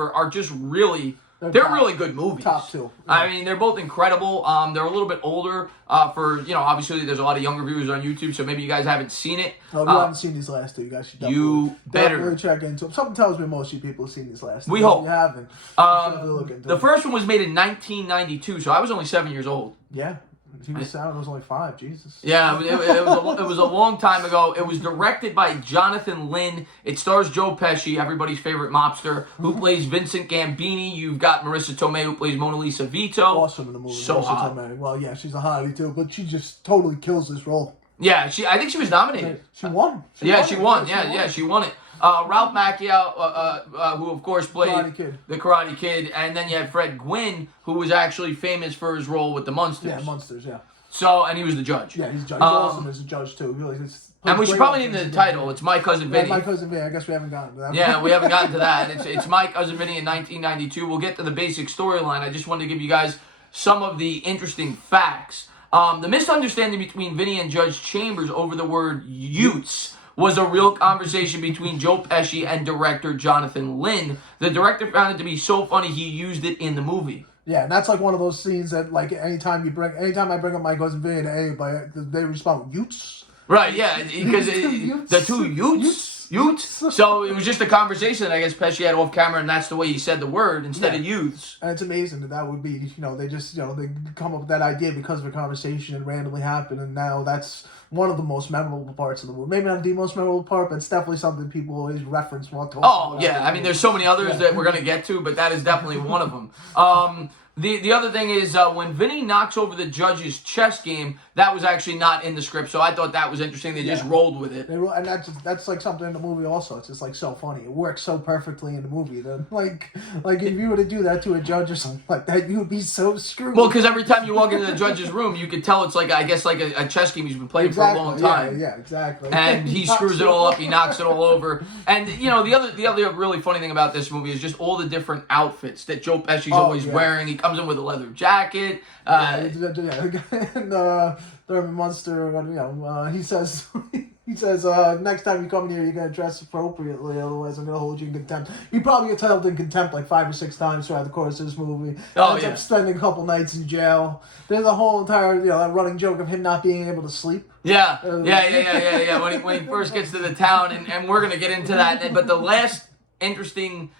over are just really... They're really good movies. Top two. Yeah. I mean, they're both incredible. They're a little bit older for, obviously there's a lot of younger viewers on YouTube, so maybe you guys haven't seen it. No, if you haven't seen these last two, you guys should definitely check into them. Something tells me most of you people have seen these last two. We hope. If you haven't, look into the first one was made in 1992, so I was only 7 years old. Yeah. He was sound. It was only 5. Jesus. Yeah, it was a long time ago. It was directed by Jonathan Lynn. It stars Joe Pesci, everybody's favorite mobster, who plays Vincent Gambini. You've got Marisa Tomei, who plays Mona Lisa Vito. Awesome in the movie. So Marisa hot. Tomei. Well, yeah, she's a hottie too, but she just totally kills this role. Yeah, I think she was nominated. She won. She won. She won it. Ralph Macchio, who of course played the Karate Kid, and then you had Fred Gwynn, who was actually famous for his role with the Munsters. Yeah, Munsters, yeah. So, and he was the judge. Yeah, he's a judge. He's awesome as a judge too. Really, and we should probably name the title. It's My Cousin Vinny. My Cousin Vinny. I guess we haven't gotten to that. Yeah, we haven't gotten to that. It's My Cousin Vinny in 1992. We'll get to the basic storyline. I just wanted to give you guys some of the interesting facts. The misunderstanding between Vinny and Judge Chambers over the word Utes was a real conversation between Joe Pesci and director Jonathan Lynn. The director found it to be so funny he used it in the movie. Yeah, and that's like one of those scenes that like anytime I bring up My Cousin Vinny to anybody, they respond, Utes? Right, yeah, because the two Utes? So it was just a conversation that I guess Pesci had off camera, and that's the way he said the word instead of youths. And it's amazing that would be, they just, they come up with that idea because of a conversation and randomly happened, and now that's one of the most memorable parts of the movie. Maybe not the most memorable part, but it's definitely something people always reference while talking about. Oh, yeah, I mean, there's so many others that we're going to get to, but that is definitely one of them. The other thing is when Vinny knocks over the judge's chess game, that was actually not in the script, so I thought that was interesting. They just rolled with it. And that's like something in the movie also. It's just like so funny. It works so perfectly in the movie. That, like if you were to do that to a judge or something like that, you would be so screwed. Well, because every time you walk into the judge's room, you could tell it's like, I guess, like a chess game he's been playing for a long time. Yeah, exactly. And he screws it all up. He knocks it all over. And, the other really funny thing about this movie is just all the different outfits that Joe Pesci's always wearing. He comes in with a leather jacket. And Thurman Munster, he says, next time you come here, you're gonna dress appropriately, otherwise I'm gonna hold you in contempt. You probably get held in contempt like 5 or 6 times throughout the course of this movie. Ends up spending a couple nights in jail. There's a whole entire that running joke of him not being able to sleep. Yeah. When he first gets to the town, and we're gonna get into that. But the last interesting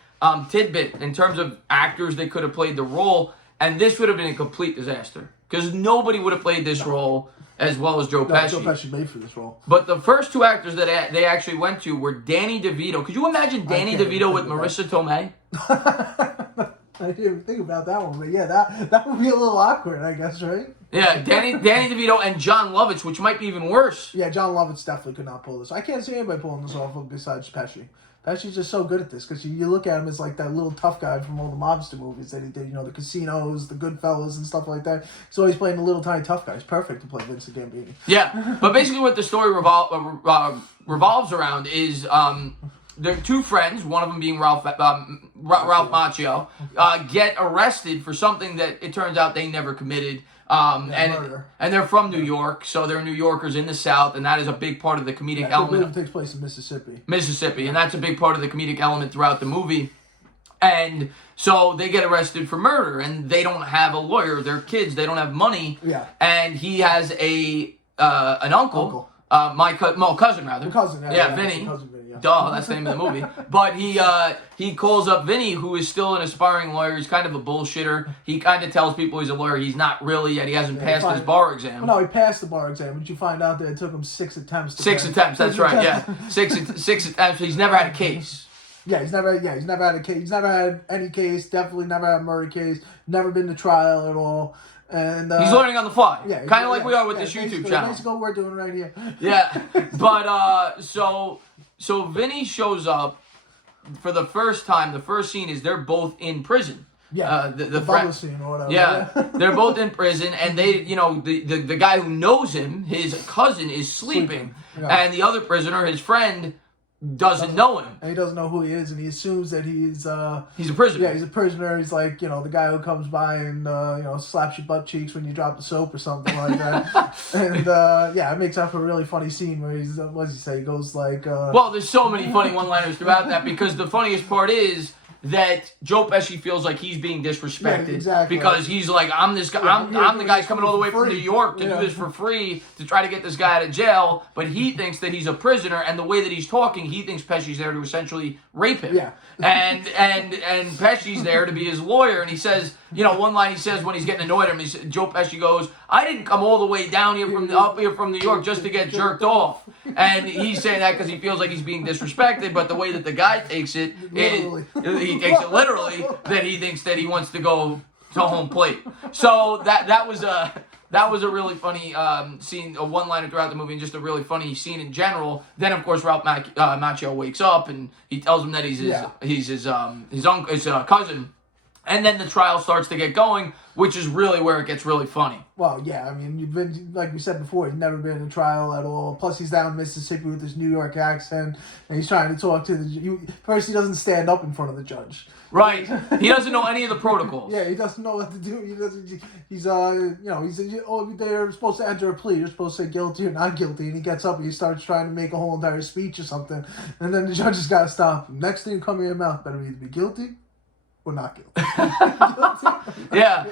tidbit in terms of actors that could have played the role, and this would have been a complete disaster because nobody would have played this role as well as Joe Pesci. Joe Pesci made for this role. But the first 2 actors that they actually went to were Danny DeVito. Could you imagine Danny DeVito with Marisa Tomei? I didn't even think about that one, but yeah, that would be a little awkward, I guess, right? Yeah, Danny DeVito and John Lovitz, which might be even worse. Yeah, John Lovitz definitely could not pull this. I can't see anybody pulling this off besides Pesci. Pesci's just so good at this because you look at him as like that little tough guy from all the mobster movies that he did, the Casinos, the Goodfellas, and stuff like that. He's always playing the little tiny tough guy. He's perfect to play Vincent Gambini. Yeah, but basically what the story revolves around is there are 2 friends, one of them being Ralph Macchio, get arrested for something that it turns out they never committed. And they're from New York, so they're New Yorkers in the South, and that is a big part of the comedic element. It takes place in Mississippi. Mississippi, and that's a big part of the comedic element throughout the movie. And so they get arrested for murder, and they don't have a lawyer. They're kids. They don't have money. Yeah. And he has an uncle. Cousin rather. Cousin. Yeah, Vinny. Cousin Vinny, yeah. Duh, that's the name of the movie. But he calls up Vinny, who is still an aspiring lawyer. He's kind of a bullshitter. He kind of tells people he's a lawyer. He's not really yet. He hasn't passed his bar exam. Well, no, he passed the bar exam, but you find out that it took him 6 attempts. Six attempts. That's right. Yeah, six attempts. He's never had a case. Yeah, he's never had a case. He's never had any case. Definitely never had a murder case. Never been to trial at all. And he's learning on the fly. Yeah, kind of like we are with this YouTube channel. Basically, what we're doing right here. Yeah, but so Vinny shows up for the first time. The first scene is they're both in prison. Yeah, the bubble scene or whatever. Yeah, they're both in prison, and they, the guy who knows him, his cousin, is sleeping. Yeah. And the other prisoner, his friend, doesn't know him. And he doesn't know who he is, and he assumes that he's a prisoner. Yeah, he's a prisoner. He's like, the guy who comes by and, slaps your butt cheeks when you drop the soap or something like that. And, it makes up for a really funny scene where what does he say? He goes like... Well, there's so many funny one-liners throughout that, because the funniest part is that Joe Pesci feels like he's being disrespected exactly. because he's like, I'm this guy, I'm the guy coming all the way from New York to do this for free to try to get this guy out of jail, but he thinks that he's a prisoner, and the way that he's talking, he thinks Pesci's there to essentially rape him. Yeah. And Pesci's there to be his lawyer, and he says, one line he says when he's getting annoyed at him, Joe Pesci goes, I didn't come all the way down here up here from New York just to get jerked off. And he's saying that because he feels like he's being disrespected, but the way that the guy takes it, he takes it literally, that he thinks that he wants to go to home plate. So that was a really funny scene, a one-liner throughout the movie, and just a really funny scene in general. Then, of course, Ralph Macchio wakes up, and he tells him that he's his cousin. And then the trial starts to get going, which is really where it gets really funny. Well, yeah, I mean, you've been, like we said before, he's never been in a trial at all. Plus, he's down in Mississippi with his New York accent, and he's trying to talk to first, he doesn't stand up in front of the judge. Right. He doesn't know any of the protocols. Yeah, he doesn't know what to do. They're supposed to enter a plea. You're supposed to say guilty or not guilty, and he gets up and he starts trying to make a whole entire speech or something, and then the judge has got to stop him. Next thing you come in your mouth better either be guilty or not guilty. Yeah,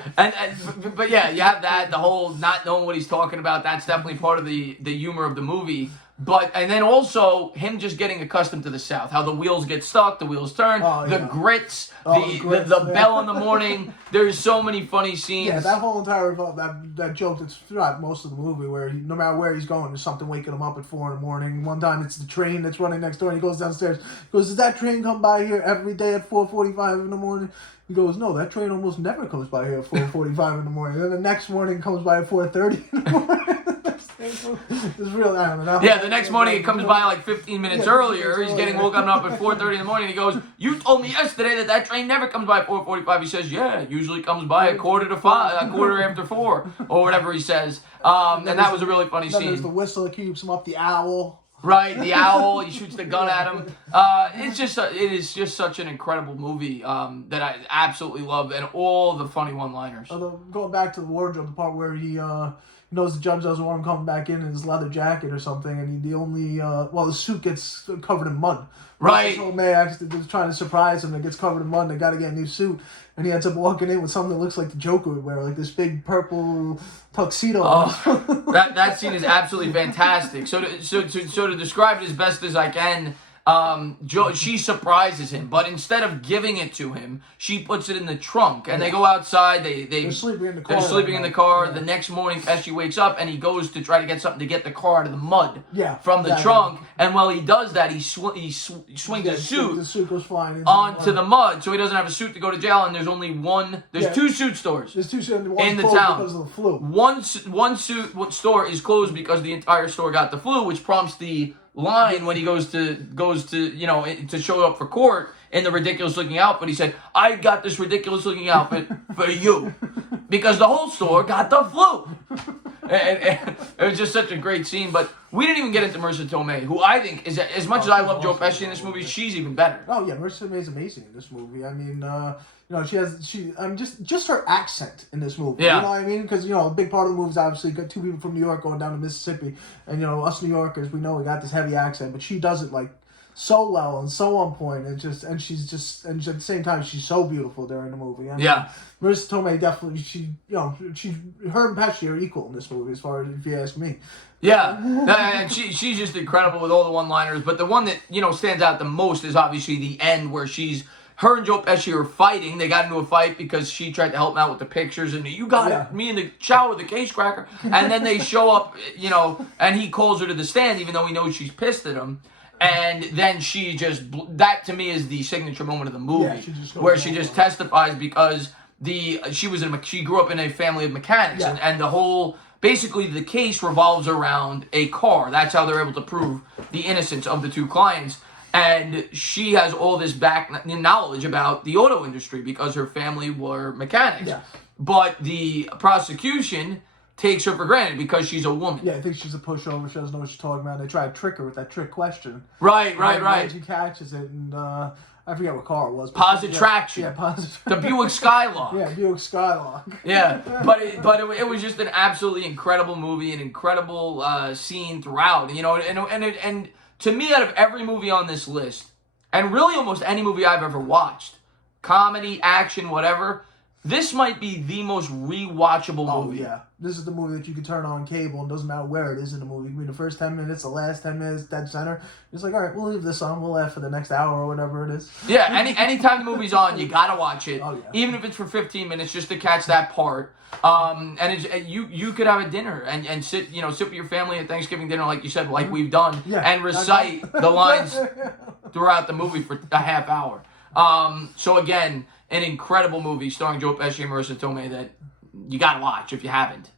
but yeah, you have that, the whole not knowing what he's talking about. That's definitely part of the humor of the movie. And then also him just getting accustomed to the South, how the wheels get stuck, the wheels turn, the grits, the bell in the morning. There's so many funny scenes. Yeah, that whole entire that joke that's throughout most of the movie, where no matter where he's going, there's something waking him up at 4 a.m. One time it's the train that's running next door, and he goes downstairs. He goes, does that train come by here every day at 4:45 in the morning? He goes, no, that train almost never comes by here at 4:45 in the morning. Then the next morning comes by at 4:30 in the morning. It's real. I don't know. Yeah, the next morning it comes by like 15 minutes earlier. He's getting woken up at 4:30 in the morning. He goes, "You told me yesterday that train never comes by at 4:45." He says, "Yeah, it usually comes by a quarter after 4, or whatever he says." And that was a really funny scene. There's the whistle that keeps him up. The owl. Right, the owl. He shoots the gun at him. It is just such an incredible movie that I absolutely love, and all the funny one-liners. Going back to the wardrobe, the part where he knows the judge doesn't want him coming back in his leather jacket or something, and the suit gets covered in mud. Right. Marisa Tomei actually was trying to surprise him. It gets covered in mud, and they got to get a new suit. And he ends up walking in with something that looks like the Joker would wear, like this big purple tuxedo. Oh, that scene is absolutely fantastic. So to describe it as best as I can, she surprises him, but instead of giving it to him, she puts it in the trunk, and they go outside. They're sleeping in the car. They're sleeping in the car. Yeah. The next morning, Pesci wakes up, and he goes to try to get something to get the car out of the mud from the trunk. And while he does that, he swings his suit. The suit goes flying onto the mud, so he doesn't have a suit to go to jail. And there's only one. There's 2 suit stores. There's 2 suits in the town because of the flu. One suit store is closed because the entire store got the flu, which prompts the line when he goes to to show up for court in the ridiculous looking outfit. He said, "I got this ridiculous looking outfit for you," because the whole store got the flu. And it was just such a great scene. But we didn't even get into Marisa Tomei, who I think is, as much as I love Joe Pesci in this movie, she's even better. Oh yeah, Marisa Tomei is amazing in this movie. I mean, just her accent in this movie. Yeah. You know what I mean? Because a big part of the movie is obviously got 2 people from New York going down to Mississippi, and us New Yorkers, we know we got this heavy accent, but she does it like so well and so on point, and at the same time she's so beautiful during the movie. I mean, Marisa Tomei definitely, her and Pesci are equal in this movie as far as if you ask me. Yeah, and she's just incredible with all the one-liners, but the one that stands out the most is obviously the end where her and Joe Pesci are fighting. They got into a fight because she tried to help him out with the pictures, and you got me in the shower with the case cracker, and then they show up, and he calls her to the stand even though he knows she's pissed at him. And then that to me is the signature moment of the movie, where she just testifies because she grew up in a family of mechanics, and the whole, basically the case revolves around a car. That's how they're able to prove the innocence of the 2 clients. And she has all this back knowledge about the auto industry because her family were mechanics. Yeah. But the prosecution takes her for granted because she's a woman. Yeah, I think she's a pushover. She doesn't know what she's talking about. They try to trick her with that trick question. Right. She catches it, and I forget what car it was. Positraction. Yeah, Positraction. The Buick Skylark. Yeah, Buick Skylark. Yeah, but it was just an absolutely incredible movie, an incredible scene throughout. And to me, out of every movie on this list, and really almost any movie I've ever watched, comedy, action, whatever. This might be the most rewatchable movie. Oh, yeah. This is the movie that you can turn on cable and doesn't matter where it is in the movie. It can be the first 10 minutes, the last 10 minutes, dead center. It's like, all right, we'll leave this on. We'll laugh for the next hour or whatever it is. Yeah, anytime the movie's on, you gotta watch it. Oh, yeah. Even if it's for 15 minutes, just to catch that part. And you could have a dinner and sit with your family at Thanksgiving dinner, like you said, like we've done, and recite the lines throughout the movie for a half hour. So again, an incredible movie starring Joe Pesci and Marissa Tomei that you gotta watch if you haven't.